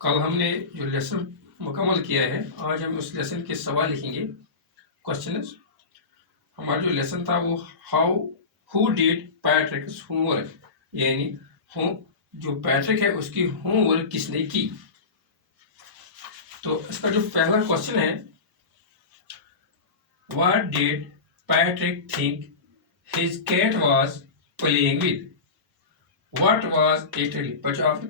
कल हमने जो लेसन मुकम्मल किया है, आज हम उस लेसन के सवाल लिखेंगे, क्वेश्चंस। हमारा जो लेसन था वो हु डिड पैट्रिक्स होमवर्क, यानी जो पैट्रिक है उसकी होमवर्क किसने की। तो इसका जो पहला क्वेश्चन है, what did Patrick think his cat was playing with, what was it. बच्चों आपने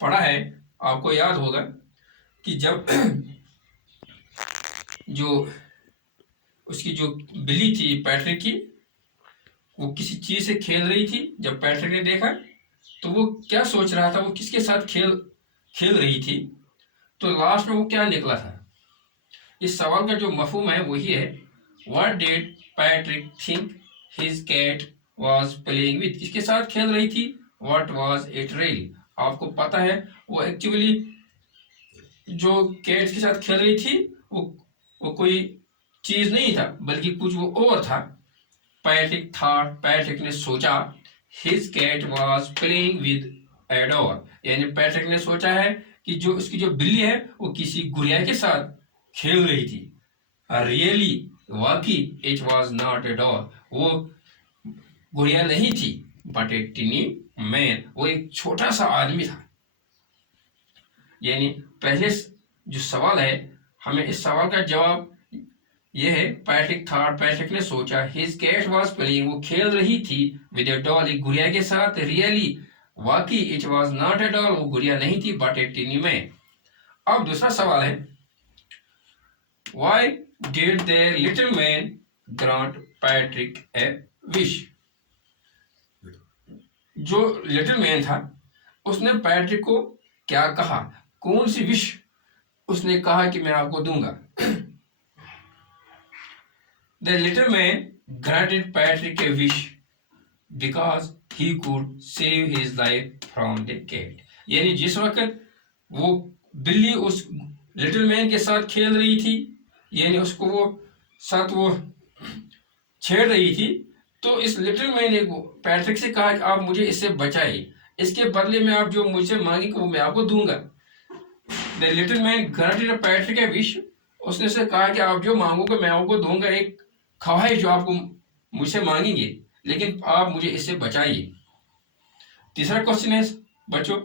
पढ़ा है, आपको याद होगा कि जब जो उसकी जो बिल्ली थी पैट्रिक की, वो किसी चीज से खेल रही थी। जब पैट्रिक ने देखा तो वो क्या सोच रहा था, वो किसके साथ खेल रही थी। तो लास्ट में वो क्या निकला था। इस सवाल का जो मफहूम है वही है, what did Patrick think his cat was playing with, किसके साथ खेल रही थी, व्हाट वाज इट रियली। आपको पता है वो एक्चुअली जो कैट के साथ खेल रही थी वो कोई चीज नहीं था, बल्कि कुछ वो और था। पैट्रिक ने सोचा, his cat was playing with a dog, यानी पैट्रिक ने सोचा है कि जो उसकी जो बिल्ली है वो किसी गुड़िया के साथ खेल रही थी। रियली, वाकई, it was not a dog, वो गुड़िया नहीं थी, बट ए टिनी मैन, वो एक छोटा सा आदमी था। यानी पहले जो सवाल है, हमें इस सवाल का जवाब यह है, पैट्रिक ने सोचा, हिज कैट वाज प्लेइंग, वो खेल रही थी, विद ए डॉल, एक गुड़िया के साथ। रियली, वाकई, it was not a doll, वो गुड़िया नहीं थी, बट ए टिनी मैन। अब दूसरा सवाल है, why did the little man grant Patrick A wish. जो लिटिल मैन था उसने पैट्रिक को क्या कहा, कौन सी विश उसने कहा कि मैं आपको दूंगा। The little man granted Patrick a wish because he could save his life from the cat. यानी जिस वक्त वो बिल्ली उस लिटिल मैन के साथ खेल रही थी, यानी उसको वो छेड़ रही थी, तो इस लिटिल मैन ने पैट्रिक से कहा कि आप मुझे इससे बचाइए, इसके बदले में आप जो मुझसे मांगेंगे वो मैं आपको दूंगा। The little man granted Patrick a wish, उसने से कहा कि आप जो मांगोगे मैं आपको दूंगा, एक ख्वाहिश जो आपको मुझसे मांगेंगे, लेकिन आप मुझे इससे बचाइए। तीसरा क्वेश्चन है बच्चों,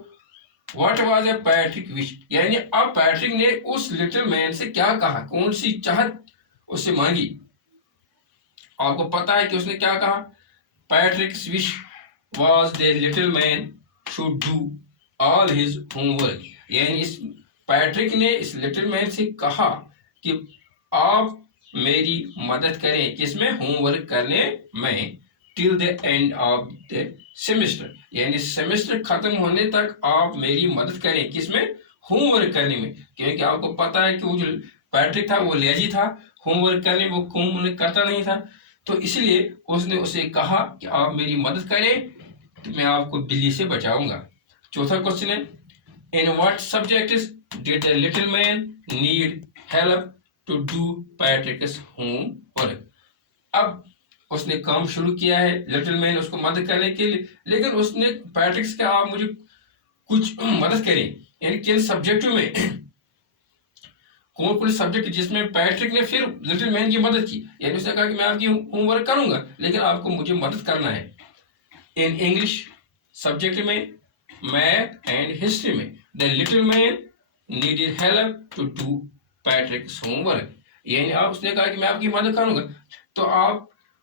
what was a Patrick wish, यानी अब पैट्रिक ने उस लिटिल मैन से क्या कहा, कौन सी चाहत उससे मांगी। आपको पता है कि उसने क्या कहा, पैट्रिक्स wish was the little man should do all his homework, यानी इस पैट्रिक ने इस लिटिल मैन से कहा कि आप मेरी मदद करें, किसमें, होमवर्क करने में, till the end of the semester, यानी सेमेस्टर खत्म होने तक आप मेरी मदद करें, किसमें, होमवर्क करने में। क्योंकि आपको पता है कि वो जो पैट्रिक था वो लेजी था, होमवर्क करने वो होमवर्क करता नहीं था, तो इसलिए उसने उसे कहा कि आप मेरी मदद करें तो मैं आपको बिल्ली से बचाऊंगा। चौथा क्वेश्चन है, in what subjects did the little man need help to do Patrick's homework. अब उसने काम शुरू किया है, लिटिल मैन उसको मदद करने के लिए, लेकिन उसने पैट्रिक्स का, आप मुझे कुछ मदद करें, यानी किन सब्जेक्टों में, कौन कौन सब्जेक्ट जिसमें पैट्रिक ने फिर लिटिल मैन की मदद की। यानी उसने कहा कि मैं आपकी होमवर्क करूंगा लेकिन आपको मुझे मदद करना है। इन इंग्लिश सब्जेक्ट में, मैथ एंड हिस्ट्री में, the little man needed help to do Patrick's homework, यानी आप उसने कहा कि मैं आपकी मदद करूंगा,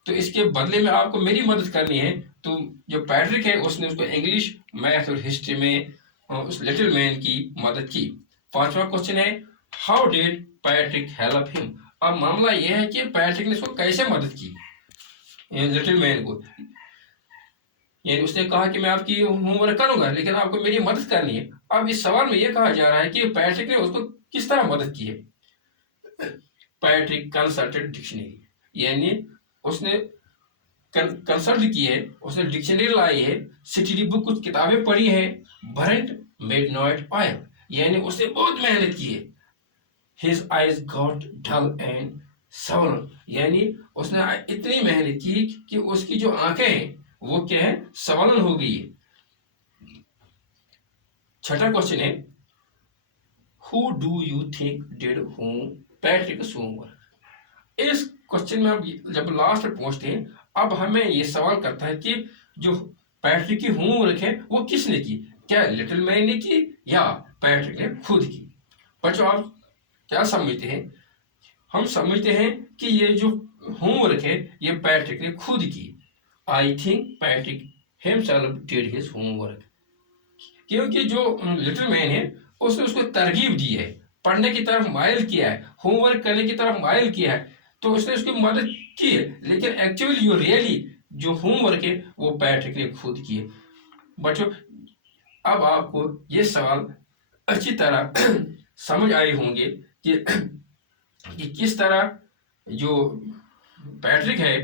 तो इसके बदले में आपको मेरी मदद करनी है। तो जो पैट्रिक है उसने उसको इंग्लिश, मैथ और हिस्ट्री में उस लिटिल मैन की मदद की। पांचवा क्वेश्चन है, how did Patrick help him. अब मामला यह है कि पैट्रिक ने उसको कैसे मदद की, लिटिल मैन को, यानी उसने कहा कि मैं आपकी होमवर्क करूंगा लेकिन आपको मेरी मदद करनी है। अब इस सवाल में यह कहा जा रहा है कि पैट्रिक ने उसको किस तरह मदद की है। पैट्रिक कंसल्टेड डिक्शनरी, यानी उसने कंसल्ट की है, उसने डिक्शनरी लाई है, स्टडी बुक, कुछ किताबें पढ़ी है, बर्न्ट मिडनाइट ऑयल, यानी उसने बहुत मेहनत की है। His eyes got dull and swollen, यानी उसने इतनी मेहनत की कि उसकी जो आंखें हैं वो क्या है, सवलन हो गई है। छठा क्वेश्चन है, who do you think did पैट्रिक्स homework. इस क्वेश्चन में अब जब लास्ट में पहुंचते हैं, अब हमें ये सवाल करता है कि जो पैट्रिक की होमवर्क है वो किसने की, क्या लिटिल मैन ने की या पैट्रिक ने खुद की। बच्चों आप क्या समझते हैं? हम समझते हैं कि ये जो होमवर्क है ये पैट्रिक ने खुद की। I think Patrick himself did his homework, क्योंकि जो लिटिल मैन है उसने उसको तरगीब दी है, पढ़ने की तरफ माइल किया है, होमवर्क करने की तरफ माइल किया है, तो उसने उसकी मदद की है। लेकिन एक्चुअली जो रियली जो होमवर्क है वो पैट्रिक ने खुद की है। बच्चों अब आपको ये सवाल अच्छी तरह समझ आए होंगे कि किस तरह जो पैट्रिक है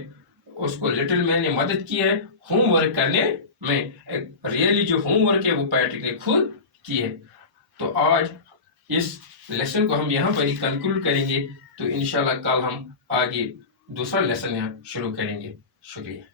उसको लिटिल मैन ने मदद की है होमवर्क करने में। रियली जो होमवर्क है वो पैट्रिक ने खुद की है। तो आज इस लेसन को हम यहाँ पर ही कंक्लूड करेंगे। तो इंशाल्लाह कल हम आगे दूसरा लेसन यहाँ शुरू करेंगे। शुक्रिया।